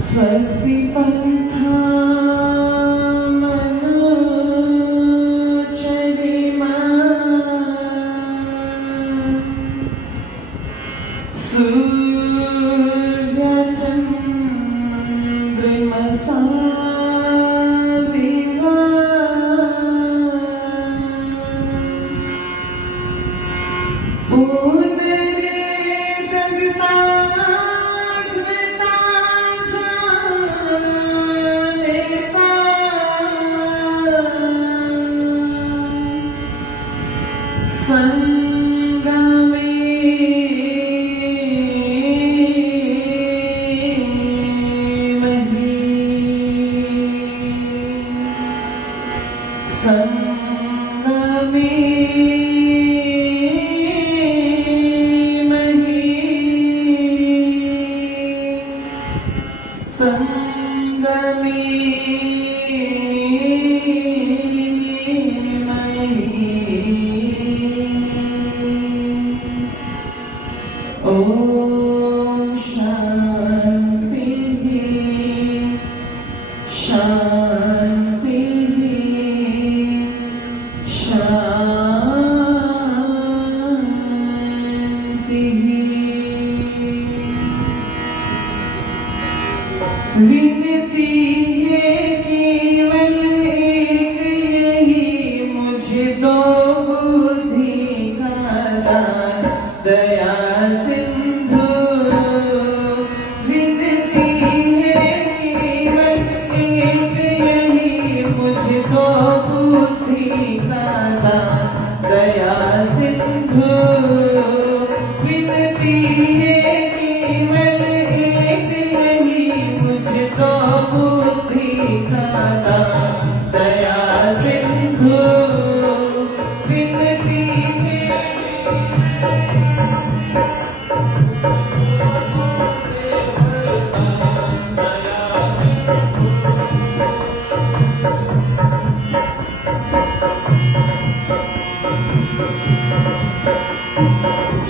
स्वस्ति पंथा मनोचरिमा सूर्यचन्द्रमसा विवा पुनरेदग्ता संगमे मही संगमे मही संगमे ओम शांति शांति शांति। विनती है केवल एक यही, मुझे दो बुद्धि का दान दया सिंधु। विनती है केवल एक यही, मुझे दो बुद्धि का दान दया सिंधु। विनती है केवल एक यही, मुझे दो बुद्धि का दान दया सिंधु। विनती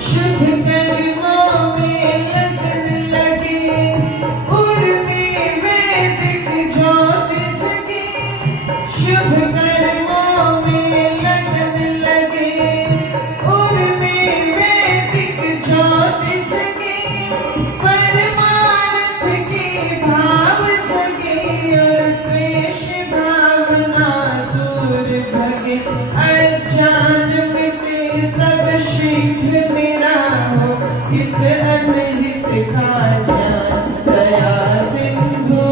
शुभ कर्मों में लगन लगे, उर्मी वैदिक ज्योत जगे। शुभ कर्मों में लगन लगे, उर्मी वैदिक ज्योत जगे। परमार्थ के भाव जगे और द्वेष भावना दूर भगे। अज्ञान मिटे सब शीघ्र मेरा हो, हित अनहित का ज्ञान दया सिंधु।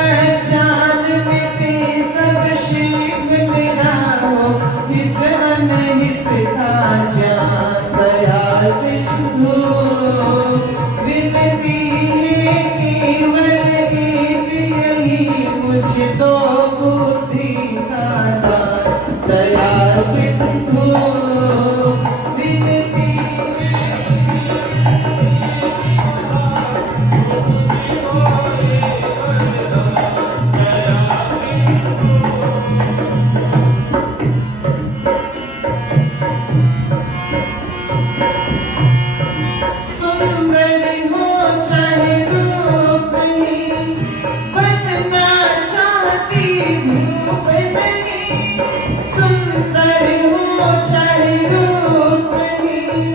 अज्ञान मिटे सब शीघ्र मेरा हो, हित अनहित का ज्ञान दया सिंधु। विनती है केवल एक यही, मुझे दो बुद्धि का दान दया सिंधु। विनती सुंदर हो चाहे रूप नहीं, बनना चाहती भूप नहीं। सुंदर हो चाहे रूप नहीं,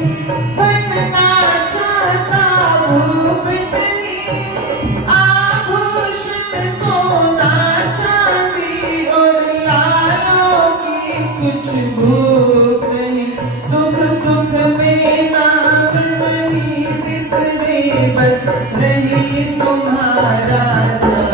बनना चाहता भूप नहीं। आभूषण सोना चांदी और लालों की कुछ भूख नहीं। दुख सुख में नाम नहीं बिसरे, बस नहीं तुम्हारा नाम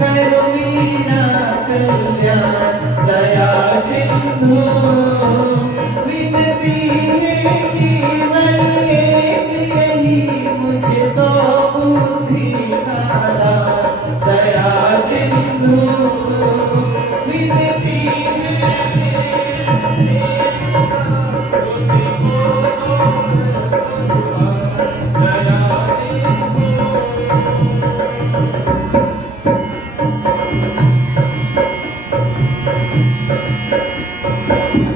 करो मीरा कल्याण दया सिंधु विनती है केवल एक यही मुझको बुद्धि का दान दया सिंधु विनती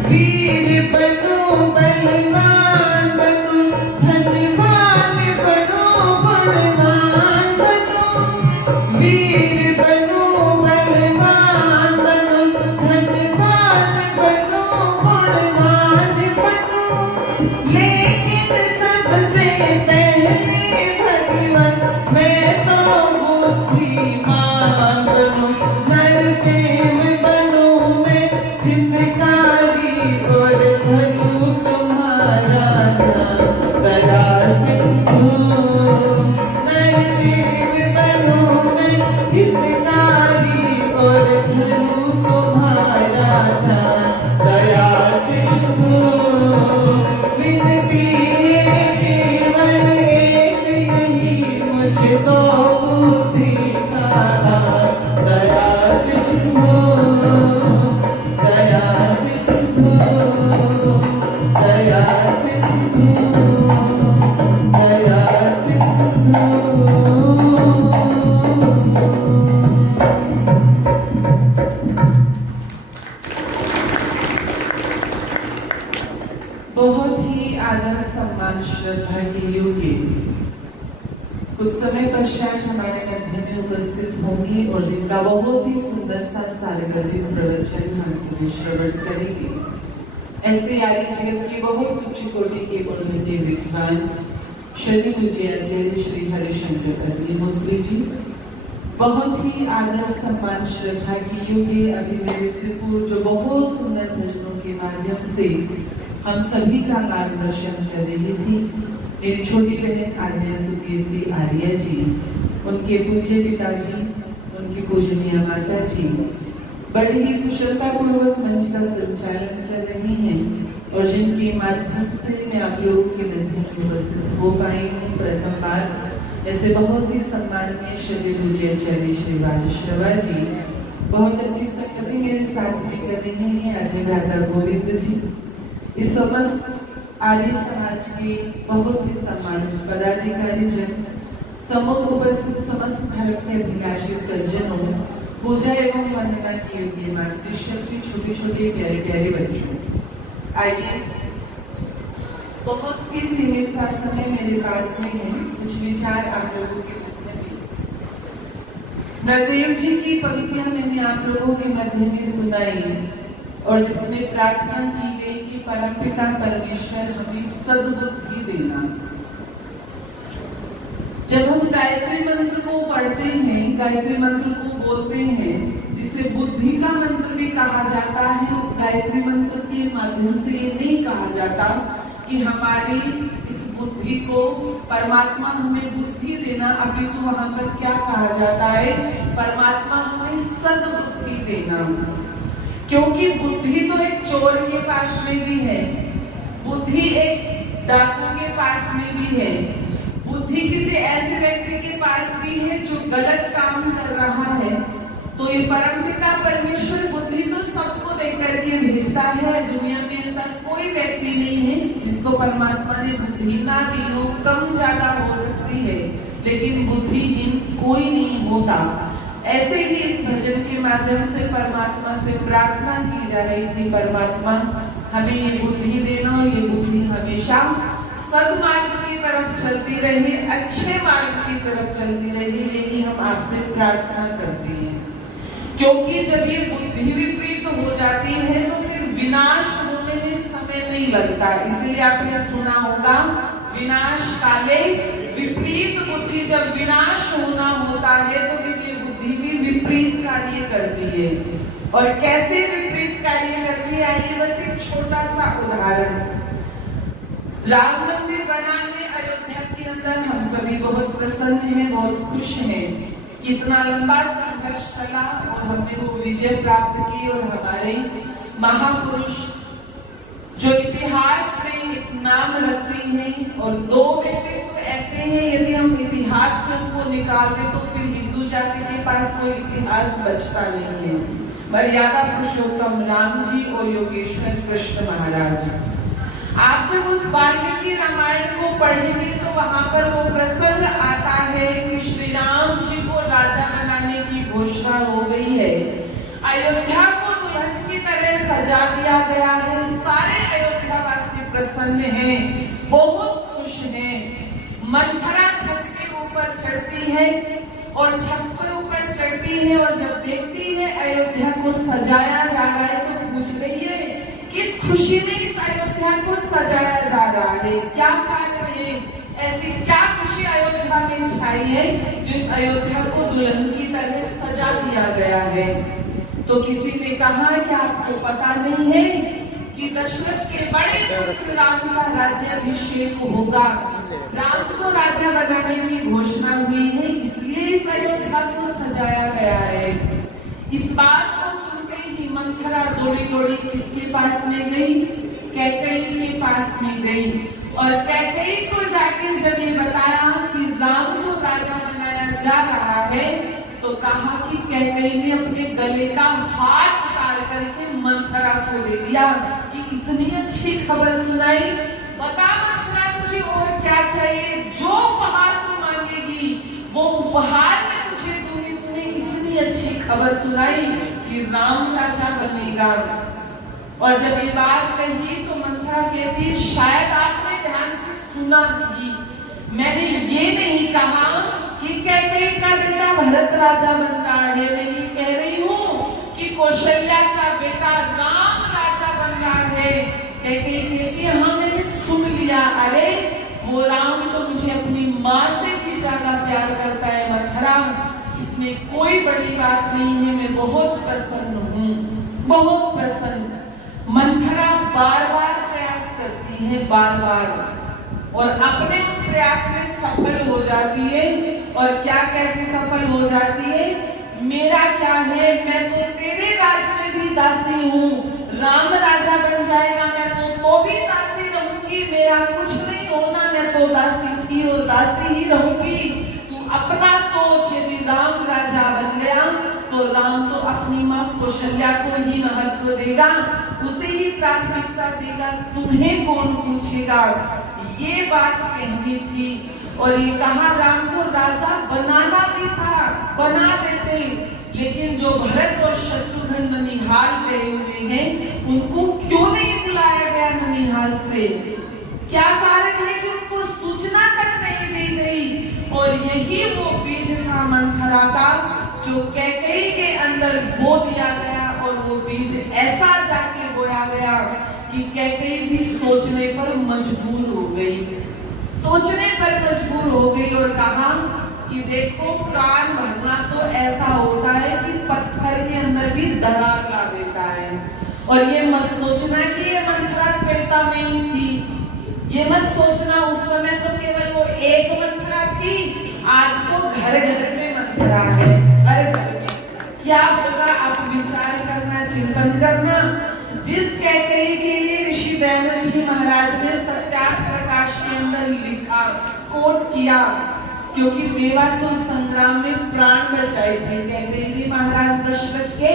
वीर बनो बलवान बनो धनवान बनो गुणवान बनो वीर बनो बलवान बनो धनवान बनो गुणवान बनो लेकिन सबसे पहले भगवान मैं तो बुद्धिमान बनो नरदेव बनो मैं हितकारी और धनु तुम्हारा दया सिंधु नरदेव बनो मैं हितकारी और धनु तुम्हारा दया सिंधु विनती है केवल एक यही मुझको बुद्धि का दान दया सिंधु दया सिंधु दया सिंधु दया सिंधु बहुत ही आदर सम्मान श्रद्धा के योग्य कुछ समय पश्चात हमारे मध्य में उपस्थित होंगे और जिनका बहुत ही सुंदर सा सारगर्भित प्रवचन हम सभी श्रवण करेंगे। ऐसे आर्य जगत के बहुत उच्च कोटि के उन्नति विद्वान श्री पूज्य आचार्य श्री हरिशंकर अग्निहोत्री जी बहुत ही आदर सम्मान श्रद्धा की योग्य अभी मेरे से पूर्व जो बहुत सुंदर भजनों के माध्यम से हम सभी का मार्गदर्शन कर रही थी मेरी छोटी बहन आर्य सुकीर्ति आर्य जी उनके पूज्य पिताजी उनकी पूजनीय माता जी बड़ी ही कुशलता पूर्वक मंच का संचालन कर रही हैं और जिनके माध्यम से मैं आप लोगों के मध्य में उपस्थित हो पाई हूँ प्रथम बार ऐसे बहुत ही सम्माननीय श्री पूज्य आचार्य श्री वाजश्रवा जी बहुत अच्छी संगति मेरे साथ में कर रही हैं आध्यात्मिक गोविंद जी इस समस्त आर्य समाज के बहुत ही सम्मानित पदाधिकारी जन सम्मुख उपस्थित समस्त धर्म के अभिलाषी सज्जनों पूजा एवं वंदना की योग्य मातृशक्ति की छोटे छोटे प्यारे प्यारे बच्चों आइए बहुत ही सीमित सा समय मेरे पास में है कुछ विचार आप लोगों के मध्य में नरदेव जी की पंक्तियां मैंने आप लोगों के मध्य में सुनाई और जिसमें प्रार्थना की गई कि परमपिता परमेश्वर हमें सद्बुद्धि देना। जब हम गायत्री मंत्र को पढ़ते हैं गायत्री मंत्र को बोलते हैं जिसे बुद्धि का मंत्र भी कहा जाता है उस गायत्री मंत्र के माध्यम से ये नहीं कहा जाता कि हमारी इस बुद्धि को परमात्मा हमें बुद्धि देना अपितु वहां पर क्या कहा जाता है परमात्मा हमें सद्बुद्धि देना क्योंकि बुद्धि तो एक चोर के पास में भी है बुद्धि एक डाकू के पास में भी है बुद्धि किसी ऐसे व्यक्ति के पास भी है जो गलत काम कर रहा है तो ये परमपिता परमेश्वर बुद्धि तो सबको देकर के भेजता है दुनिया में ऐसा कोई व्यक्ति नहीं है जिसको परमात्मा ने बुद्धि ना दी हो कम ज्यादा हो सकती है लेकिन बुद्धिहीन कोई नहीं होता ऐसे ही इस भजन के माध्यम से परमात्मा से प्रार्थना की जा रही थी परमात्मा हमें ये बुद्धि देना और ये बुद्धि हमेशा सद्मार्ग की तरफ चलती रहे अच्छे मार्ग की तरफ चलती रहे यही हम आपसे प्रार्थना करते हैं क्योंकि जब ये बुद्धि विपरीत हो जाती है तो फिर विनाश होने में समय नहीं लगता इसलिए आपने सुना होगा विनाश काले विपरीत बुद्धि जब विनाश होना होता है तो फिर ये बुद्धि भी विपरीत कार्य करती है और कैसे विपरीत कार्य करती है आइए बस एक छोटा सा उदाहरण राम मंदिर बना है अयोध्या के अंदर हम सभी बहुत प्रसन्न हैं बहुत खुश हैं कितना लंबा संघर्ष चला और हमने वो विजय प्राप्त की। और हमारे महापुरुष जो इतिहास में एक नाम रखते हैं, और दो व्यक्तित्व ऐसे हैं यदि हम इतिहास से उनको निकाल दें तो फिर हिंदू जाति के पास कोई इतिहास बचता नहीं है। मर्यादा पुरुषोत्तम राम जी और योगेश्वर कृष्ण महाराज। आप जब उस वाल्मीकि रामायण को पढ़ेंगे तो वहां पर वो प्रसंग आता है कि श्री राम जी को राजा बनाने की घोषणा हो गई है। अयोध्या को दुल्हन की तरह सजा दिया गया है। सारे अयोध्यावासी प्रसन्न हैं, बहुत खुश हैं। मंथरा छत के ऊपर चढ़ती है और छत के ऊपर चढ़ती है और जब देखती है अयोध्या को सजाया जा रहा है तो पूछ रही है किस खुशी में इस अयोध्या को सजाया जा रहा है, क्या कारण है, ऐसी क्या खुशी अयोध्या में छाई है जो इस अयोध्या को दुल्हन की तरह सजा दिया गया है। तो किसी ने कहा कि आपको पता नहीं है कि दशरथ के बड़े पुत्र राम का राज्याभिषेक होगा, राम को राजा बनाने की घोषणा हुई है, इसलिए इस अयोध्या को सजाया गया है। इस बात को सुनते ही मंथरा दौड़ी दौड़ी किसके पास में गई? कैकेयी के पास में गई और कैकेयी को जाकर जब ये बताया कि राम को राजा बनाया जा रहा है तो कहा कि कैकेयी ने अपने गले का हाथ उतार करके मंथरा को दे दिया कि इतनी अच्छी खबर सुनाई, बता मंथरा तुझे और क्या चाहिए, जो उपहार तू मांगेगी वो उपहार में तुझे दूंगी। तूने इतनी अच्छी खबर सुनाई कि राम राजा बनेगा। और जब ये बात कही तो मंथरा कहती शायद आपने ध्यान से सुना नहीं, मैंने ये नहीं कहा कि कैकेयी का बेटा भरत राजा बन रहा है, मैं ये कह रही हूँ कि कौशल्या का बेटा राम राजा बन रहा है। कैकेयी कहती हाँ मैंने सुन लिया, अरे वो राम तो मुझे अपनी माँ से भी ज्यादा प्यार करता है मंथरा, इसमें कोई बड़ी बात नहीं है, मैं बहुत प्रसन्न हूँ, बहुत प्रसन्न। मंथरा बार बार प्रयास करती है, बार बार, और अपने उस प्रयास में सफल हो जाती है। और क्या कहकर सफल हो जाती है? मेरा क्या है, मैं तो तेरे राज में भी दासी हूँ, राम राजा बन जाएगा मैं तो भी दासी रहूंगी, मेरा कुछ नहीं होना, मैं तो दासी थी और दासी ही रहूंगी। तू अपना सोच, यदि राम राजा बन गया तो राम तो अपनी माँ कौशल्या को ही महत्व देगा, उसे ही प्राथमिकता देगा, तुम्हें कौन पूछेगा। ये बात कहनी थी। और ये कहा राम को राजा बनाना भी था, बना देते, लेकिन जो भरत और शत्रुघ्न ननिहाल गए हुए हैं उनको क्यों नहीं बुलाया गया ननिहाल से? क्या कारण है कि उनको सूचना तक नहीं दी गई? और यही वो बीज था मंथरा का जो कैकेयी के अंदर बो दिया गया, और वो बीज ऐसा जाके बोया गया कि कैकेयी भी सोचने पर मजबूर हो गई, सोचने पर मजबूर हो गई और कहा कि देखो कान भरना तो ऐसा होता है कि पत्थर के अंदर भी दरार ला देता है। और ये मत सोचना कि ये मंथरा त्रेता में ही थी, ये मत सोचना उस समय तो केवल वो एक मंथरा थी, आज तो घर घर में मंथरा है, हर घर में। क्या होगा आप विचार करना, चिंतन करना। जिस कैकेयी के लिए ऋषि दयानंद जी महाराज ने सत्यार्थ प्रकाश के अंदर लिखा, कोट किया, क्योंकि देवासुर संग्राम में प्राण बचाए थे कैकेयी ने महाराज दशरथ के,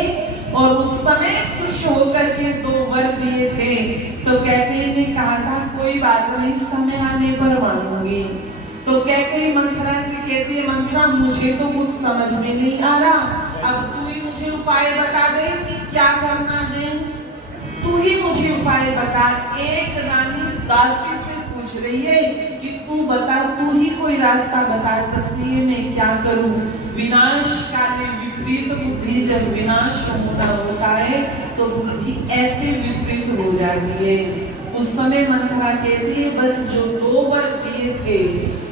और उस समय खुश होकर के 2 वर दिए थे। तो कैकेयी ने कहा था कोई बात नहीं, समय आने पर मांगूंगी। तो कैकेयी मंथरा से कहती है मंथरा मुझे तो कुछ समझ में नहीं आ रहा, अब तू ही मुझे उपाय बता दे कि क्या करना है, तू ही मुझे उपाय बता। एक रानी दासी से पूछ रही है कि तू बता, तू ही कोई रास्ता बता सकती है, मैं क्या करूं। विनाश काले विपरीत बुद्धि, जब विनाश होना होता है तो बुद्धि ऐसे विपरीत हो जाती है। उस समय मंथरा कहती है बस जो 2 वर दिए थे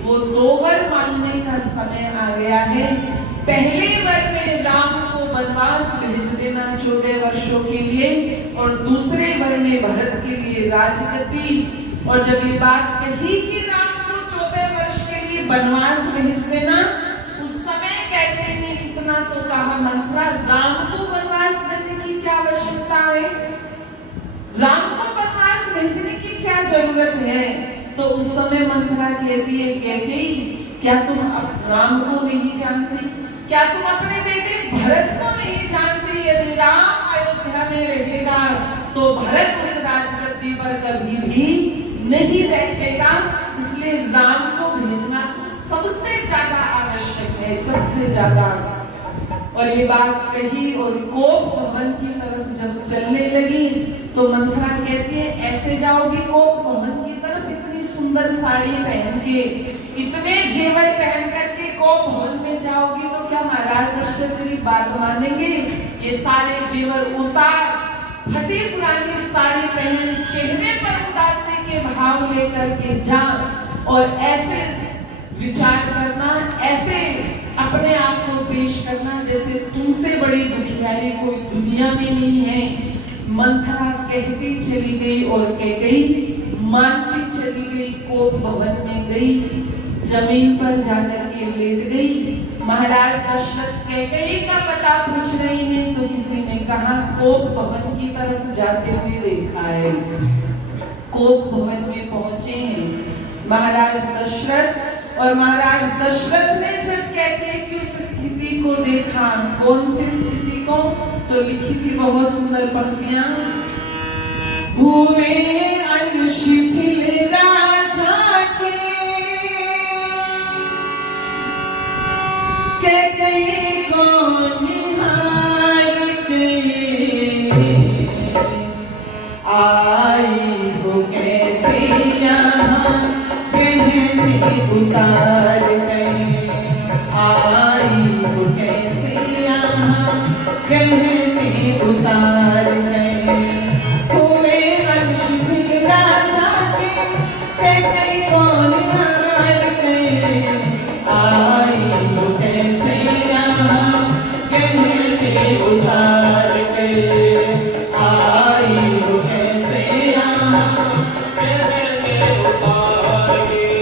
वो 2 वर मांगने का समय आ गया है। पहले वर में राम को वनवास भेज देना 14 वर्षों के लिए, और दूसरे वर में भरत के लिए राजगद्दी। और जब ये बात कही कि राम को 14 वर्ष के लिए वनवास भेज देना, उस समय कैकेयी ने मंथरा, राम को वनवास भेजने की क्या आवश्यकता है? राम को वनवास भेजने की क्या जरूरत है? तो उस समय मंथरा कहती है, कैकेयी, क्या तुम राम को नहीं जानती? क्या तुम अपने बेटे भरत को नहीं जानती? यदि राम अयोध्या में रहेगा तो भरत उस राजगद्दी पर कभी भी नहीं बैठेगा। इसलिए राम को भेजना तो सबसे ज्यादा आवश्यक है, सबसे ज्यादा। और ये बात कही और कोप भवन की तरफ जब चलने लगी तो मंथरा कहती है, ऐसे जाओगी कोप भवन की तरफ इतनी सुंदर साड़ी पहन के, इतने जेवर पहन करके कोप भवन में जाओगी तो क्या महाराज दशरथ तेरी बात मानेंगे? ये सारे जेवर उतार, फटी पुरानी साड़ी पहन, चेहरे पर उदासी के भाव लेकर के जा और ऐसे विचार करना, ऐसे अपने आप को पेश करना जैसे तुमसे बड़ी दुखियारी कोई दुनिया में नहीं है। मंथरा कहती चली गई और कैकेयी मानती चली गई, कोप भवन में गई, जमीन पर जाकर के लेट गई। महाराज दशरथ कैकेयी का पता पूछ रही है तो किसी ने कहा कोप भवन की तरफ जाते हुए देखा है। कोप भवन में पहुंचे हैं महाराज दशरथ, और महाराज दशरथ ने जब कैकेयी की उस स्थिति को देखा, कौन सी स्थिति को, तो लिखी थी बहुत सुंदर पंक्तियां, हुए अंग शिथिल राजा के, कैकेयी को निहार के, आई हो कैसे यहाँ गहने उतार गए, आई हो कैसे यहाँ गहने उतार गए, हुए अंग शिथिल राजा के, कैकेयी को निहार गए, आई हो कैसे यहाँ गहने उतार गए, आई हो कैसे यहाँ गहने उतार गए।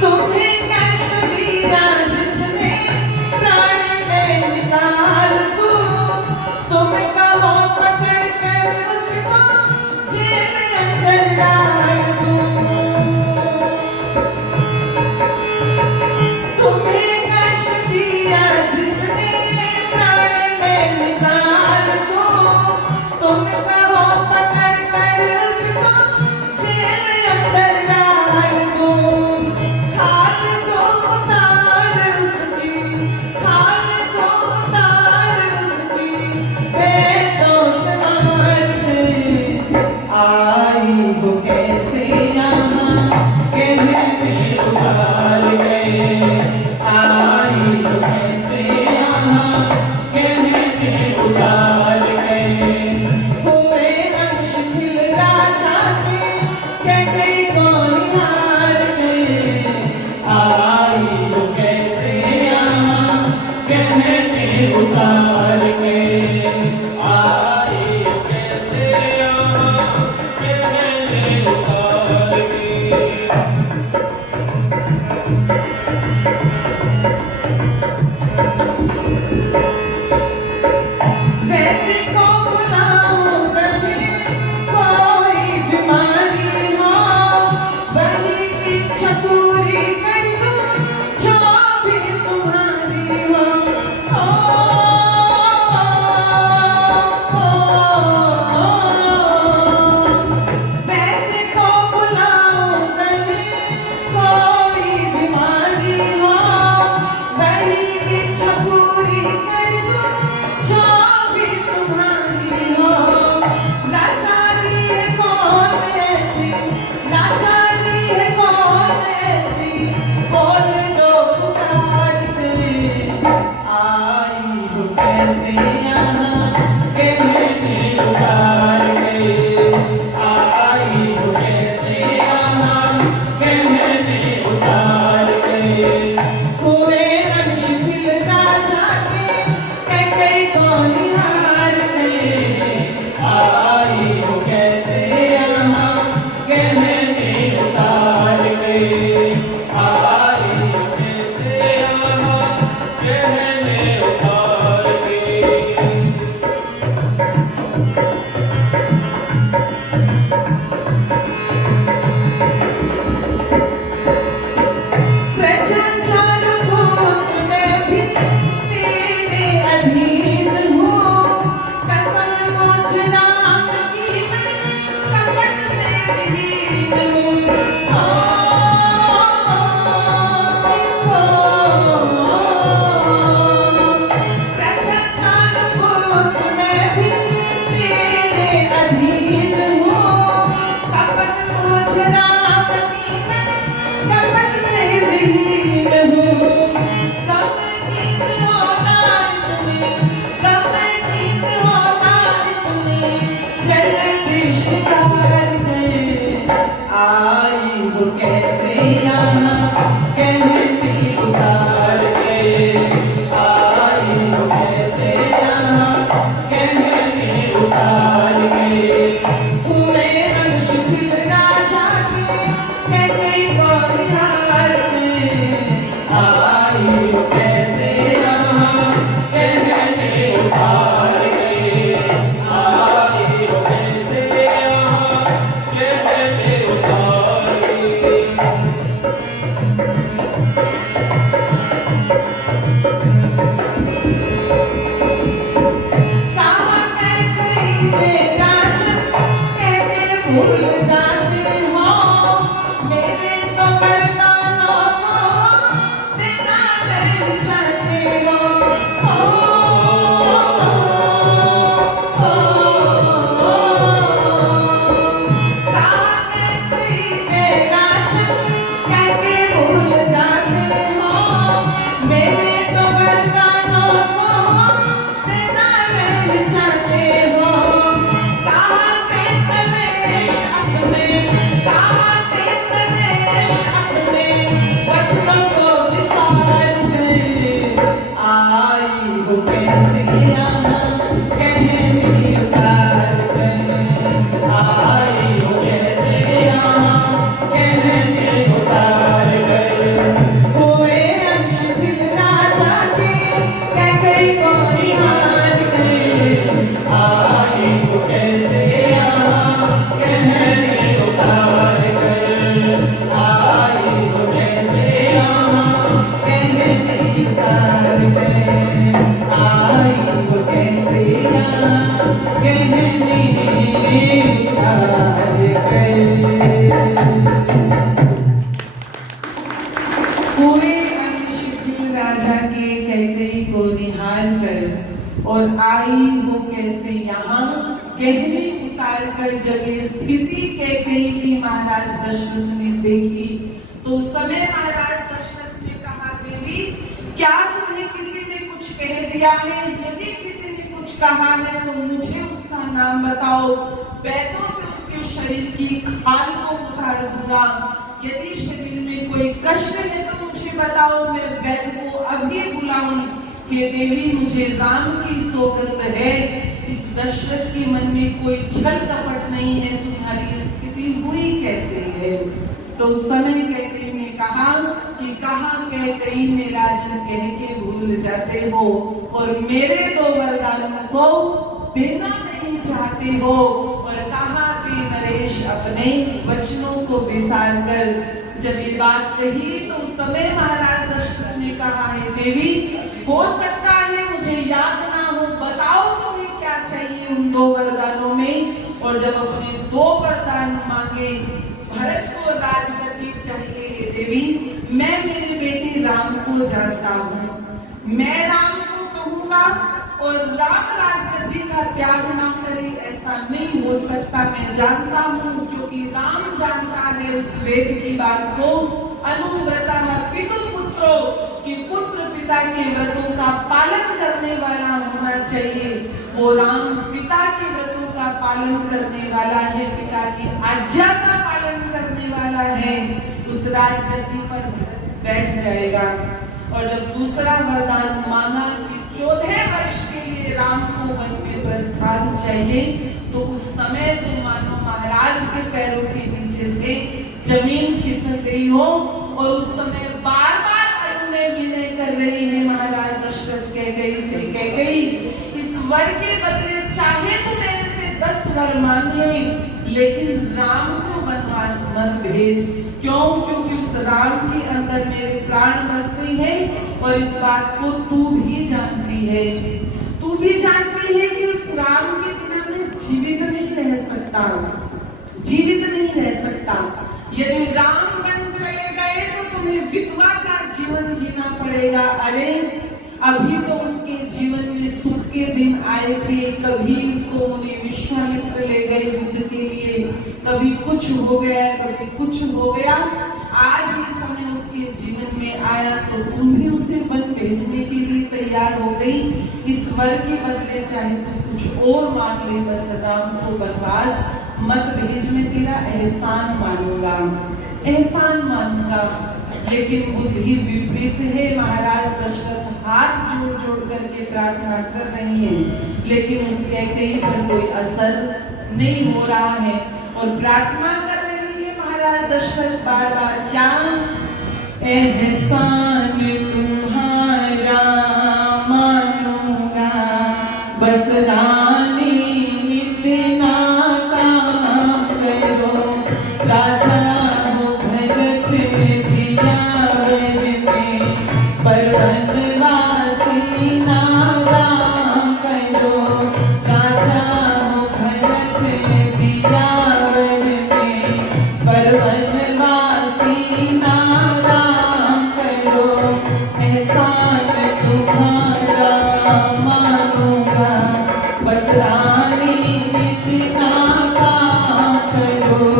तुम्हें कष्ट दिया जिसने प्राण में निकाल दो, तुम कहो पकड़ कर उसको जेल अंदर डाल दो, तुम्हें कष्ट दिया जिसने प्राण में निकाल दो, तुम कहो पकड़ कर उसको जेल अंदर डाल दो, खाल दो उतार उसकी, खाल दो उतार उसकी, बेदोष मार गए, आई हो कैसे यहाँ गहने उतार गए, आई हो कैसे यहाँ गहने उतार गए, हुए अंग शिथिल राजा के, कैकेयी को निहार गए, आई हो कैसे यहाँ गहने उतार गए, आई हो कैसे यहाँ गहने उतार गए। वैद्य को बुलाओ, कभी कोई बीमारी हो, और आई वो कैसे यहाँ गहरी उतार कर जब ये स्थिति कैकेयी की महाराज दशरथ ने देखी तो समय महाराज दशरथ ने कहा, देवी क्या तुम्हें किसी ने कुछ कह दिया है? यदि किसी ने कुछ कहा है तो मुझे उसका नाम बताओ, वैद्यों से उसके शरीर की खाल को उतार दूंगा। यदि शरीर में कोई कष्ट है तो मुझे बताओ, मैं वैद्य को अभी बुलाऊं कि देवी मुझे राम की सौगंध है। इस दशरथ के मन में कोई छल कपट नहीं है, तुम्हारी स्थिति हुई कैसे है? तो उस समय कैकेयी ने कहा कि कहाँ कैकेयी ने राजन कह के भूल जाते हो और मेरे दो वरदानों को देना नहीं चाहते हो, और कहा कि नरेश अपने वचनों को विसार कर। जब ये बात कही तो उस समय महाराज दशरथ ने कहा, है देवी हो सकता है मुझे याद ना हो, बताओ तुम्हें क्या चाहिए उन दो वरदानों में। और जब अपने दो वरदान मांगे, भरत को राजगद्दी चाहिए देवी, मैं मेरे बेटे राम को जानता हूँ, मैं राम को कहूंगा और राम राजगद्दी का त्याग ना करे, ऐसा नहीं हो सकता। मैं जानता हूँ क्योंकि राम जानता है उस वेद की बात को, अनुव्रता पितु पुत्रो, कि पुत्र पिता के व्रतों का पालन करने वाला होना चाहिए। वो राम पिता के व्रतों का पालन करने वाला है, पिता की आज्ञा का पालन करने वाला है, उस राजगद्दी पर बैठ जाएगा। और जब दूसरा वरदान मांगा कि 14 वर्ष के लिए राम को वन में प्रस्थान चाहिए, तो उस समय तो मानो महाराज के पैरों के नीचे से जमीन खिसक गई हो। और उस समय बार बार अनुनय विनय कर रही है महाराज दशरथ कैकेयी से, कैकेयी इस वर के बदले चाहे तो मेरे से 10 वर मांग ले, लेकिन राम को वनवास मत भेज। क्यों? क्योंकि उस राम के अंदर मेरे प्राण बसते हैं और इस बात को तू भी जानती है। तू भी जानती है कि उस राम के बिना मैं जीवित नहीं रह सकता, जीवित नहीं रह सकता। यदि राम वन चले गए तो तुम्हें विधवा का जीवन जीना पड़ेगा। अरे अभी तो उसके जीवन में सुख के दिन आए थे, कभी उसको मुनि विश्वामित्र ले गए युद्ध के लिए, कभी कुछ हो गया, कभी कुछ हो गया। आज ये समय उसके जीवन में आया तो तुम भी उसे वन भेजने के लिए तैयार हो गई। इस वर के बदले चाहे तो कुछ और मांग ले, बस राम को वनवास मत भेज, मैं तेरा एहसान मानूंगा, एहसान मानूंगा। लेकिन बुद्धि विपरीत है। महाराज दशरथ हाथ जोड़ जोड़ करके प्रार्थना कर रही हैं, लेकिन उसके कहीं पर कोई असर नहीं हो रहा है। और प्रार्थना कर रही है महाराज दशरथ बार बार, क्या? एहसान तुम्हारा मानूंगा, बस रानी इतना काम करो, राजा हो भरत दिया पर वनवासी ना राम करो, राजा हो भरत दिया पर वनवासी ना राम करो, एहसान तुम्हारा मानूंगा, बस रानी इतना काम करो,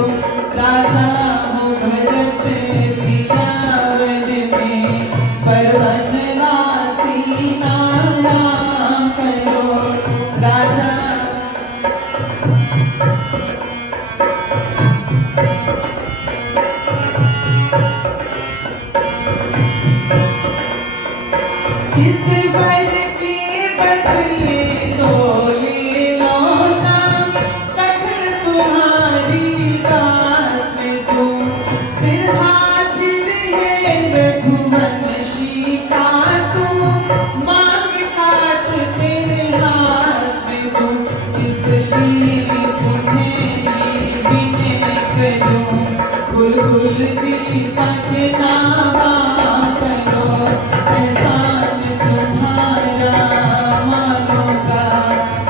राजा हो भरत दिया पर वनवासी ना राम करो, राजा। इस वर के बदले तो ले लो ना, दखल तुम्हारी बात में तुम सिर हाजिर है रघुवंशी का, तुम मांग काट तेरे हाथ में तुम, इसलिए तुम्हें विनय करूं, गुलगुल दीपक नामा करो, एहसान तुम्हारा मानूंगा,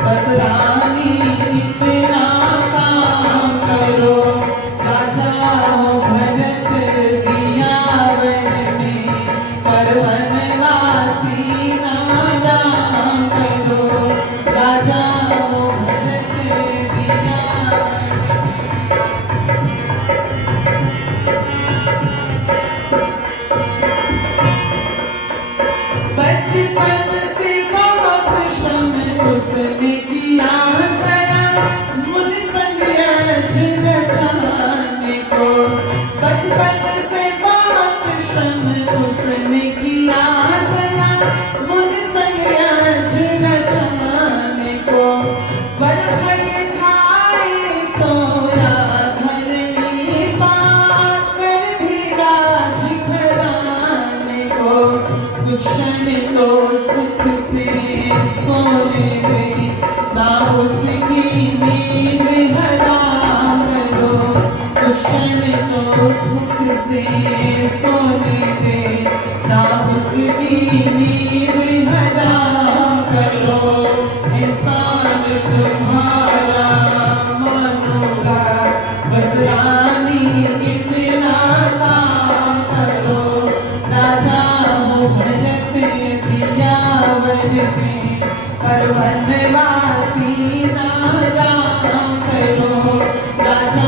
बस रानी इतना काम करो, राजा हो भरत दिया पर वनवासी ना राम करो, राजा हो भरत दिया। बचपन से बहुत श्रम उसने किया गया, मुन संग यज्ञ रचाने को, बचपन से बहुत श्रम उसने किया गया, मुन संग यज्ञ रचाने को, वर फल खाए सोया धरणी पाकर भी राज घराने को, कुछ क्षण तो सुख से सोने दे, ना उसकी नींद हराम करो, कुछ क्षण तो सुख से सोने दे, ना उसकी नींद हराम करो, एहसान तुम्हारा मानूंगा, बस रानी इतना काम करो, राजा हो भरत दिया पर वनवासी ना राम करो, राजा।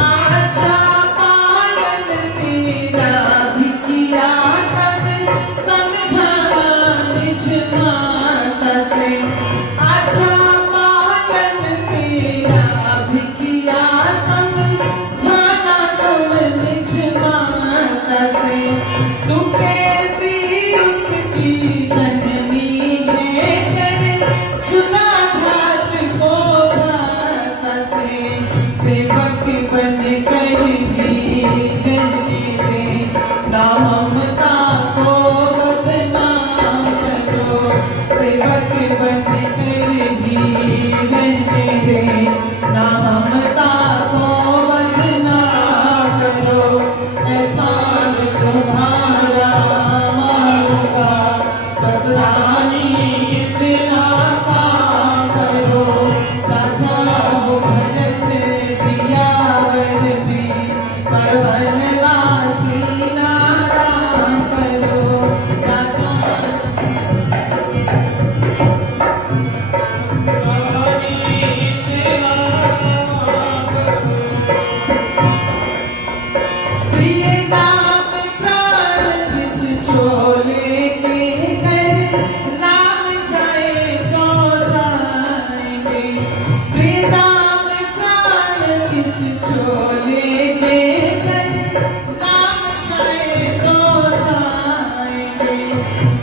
आजा पालन तेरा भी किया तब, समझाना निज माता से, आजा पालन तेरा भी किया समझाना तुम निज माता से, तू कैसी उसकी जननी है, कर चुना घात को भ्राता से, सेवक बन कर ही रहने दे, नाम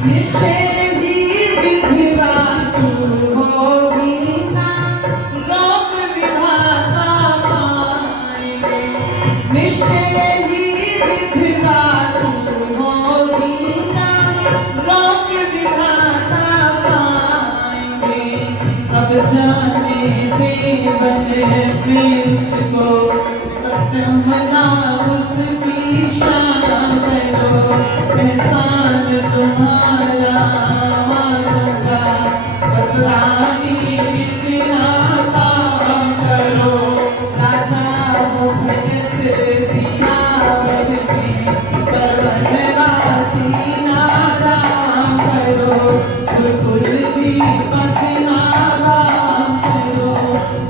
निश्चय ही विधिवातु होगी ना, लोक विधाता पाएंगे। निश्चय ही विधिवातु होगी ना, लोक विधाता पाएंगे। अब जाने देवन में उसको, सत्यम ना उसकी शान करो। एहसान तुम्हारा मानूंगा, बस रानी इतना काम करो। राजा हो भगत दियावर में, पर वनवासी नाराम करो। गुरुकुल दीपक नाराम करो,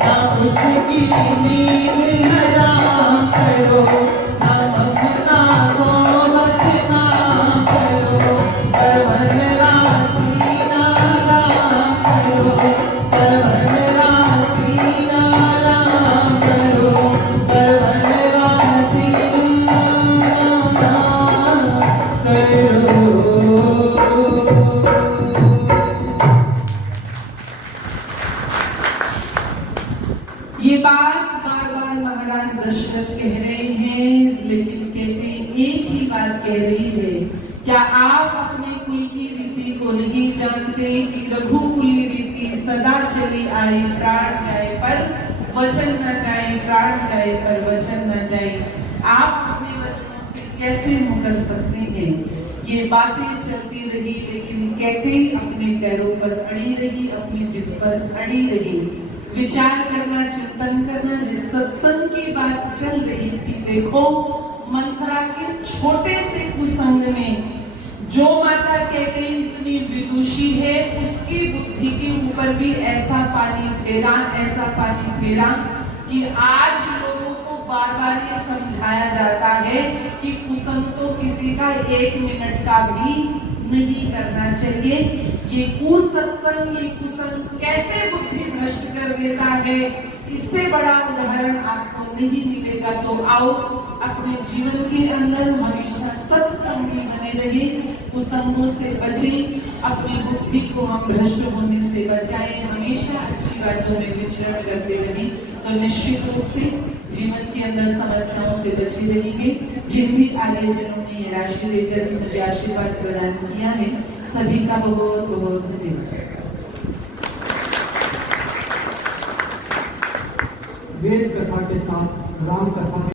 ना उसकी नींद हराम करो। ना मखना को मत नाम करो, पर वनवासी नाराम करो। पर वनवासी नाराम करो, पर वनवासी नाराम करो। ये बात बार बार महाराज दशरथ कह रहे हैं, लेकिन कहते एक ही बात कह रही है। क्या आप अपने कुल की रीति को नहीं जानते कि रघुकुली रीति सदा चली आई, प्राण जाए पर वचन न जाए, प्राण जाए पर वचन न जाए। आप अपने वचनों से कैसे मुकर सकते हैं? ये बातें चलती रही, लेकिन कहते ही अपने पैरों पर अड़ी रही, अपनी जिद पर अड़ी रही। विचार करना, चिंतन करना, जिस सत्संग की बात चल रही थी, देखो मंथरा के छोटे से कुसंग में जो माता कहते हैं इतनी विदुषी है, उसकी बुद्धि के ऊपर भी ऐसा पानी फेरा, ऐसा पानी फेरा कि आज लोगों को बार बार ये समझाया जाता है कि कुसंग तो किसी का 1 मिनट का भी नहीं करना चाहिए। ये कुसत्संग, ये कुसंग कैसे बुद्धि भ्रष्ट कर देता है, इससे बड़ा उदाहरण आपको नहीं मिलेगा। तो आओ अपने जीवन के अंदर हमेशा सत्संगी बने रहे, कुसंगों से बचें, अपनी बुद्धि को हम भ्रष्ट होने से बचाएं, हमेशा अच्छी बातों में विचरण करते रहें, तो निश्चित रूप से जीवन के अंदर समस्याओं से बचे रहेंगे। जिन भी आर्यजनों ने ये राशि देकर मुझे आशीर्वाद प्रदान किया है, सभी का बहुत बहुत धन्यवाद। वेद कथा के साथ राम कथा